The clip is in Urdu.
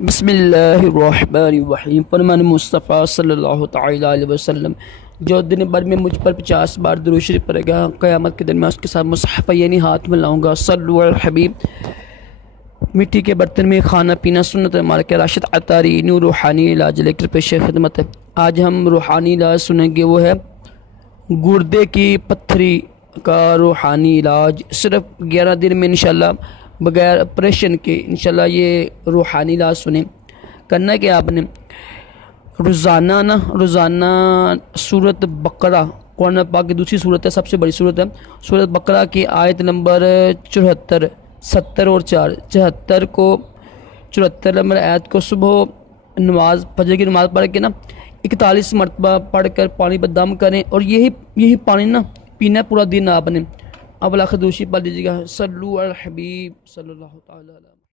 بسم اللہ الرحمن الرحیم۔ فرمان مصطفیٰ صلی اللہ تعالی علیہ وسلم، جو دن بھر میں مجھ پر 50 بار درود شریف پڑھے گا، قیامت کے دن میں اس کے ساتھ مصحف یعنی ہاتھ میں لاؤں گا۔ صلو علی الحبیب۔ مٹی کے برتن میں کھانا پینا سنت مالک راشد عطاری نور روحانی علاج لے کر پیش خدمت ہے۔ آج ہم روحانی علاج سنیں گے، وہ ہے گردے کی پتھری کا روحانی علاج۔ صرف 11 دن میں انشاءاللہ بغیر آپریشن کے انشاءاللہ یہ روحانی علاج سنیں۔ کرنا کہ آپ نے روزانہ سورۃ بقرہ، قرآن پاک کی دوسری سورت ہے، سب سے بڑی سورت ہے، سورۃ بقرہ کی آیت نمبر 74، 70 اور 4، 74 کو 74 نمبر آیت کو صبح نماز فجر کی نماز پڑھ کے 41 مرتبہ پڑھ کر پانی پر دم کریں، اور یہی پانی پینا ہے پورا دن آپ نے۔ اب آخر دوشی پڑھ لیجیے گا۔ صلو علی الحبیب صلی اللہ تعالی علیہ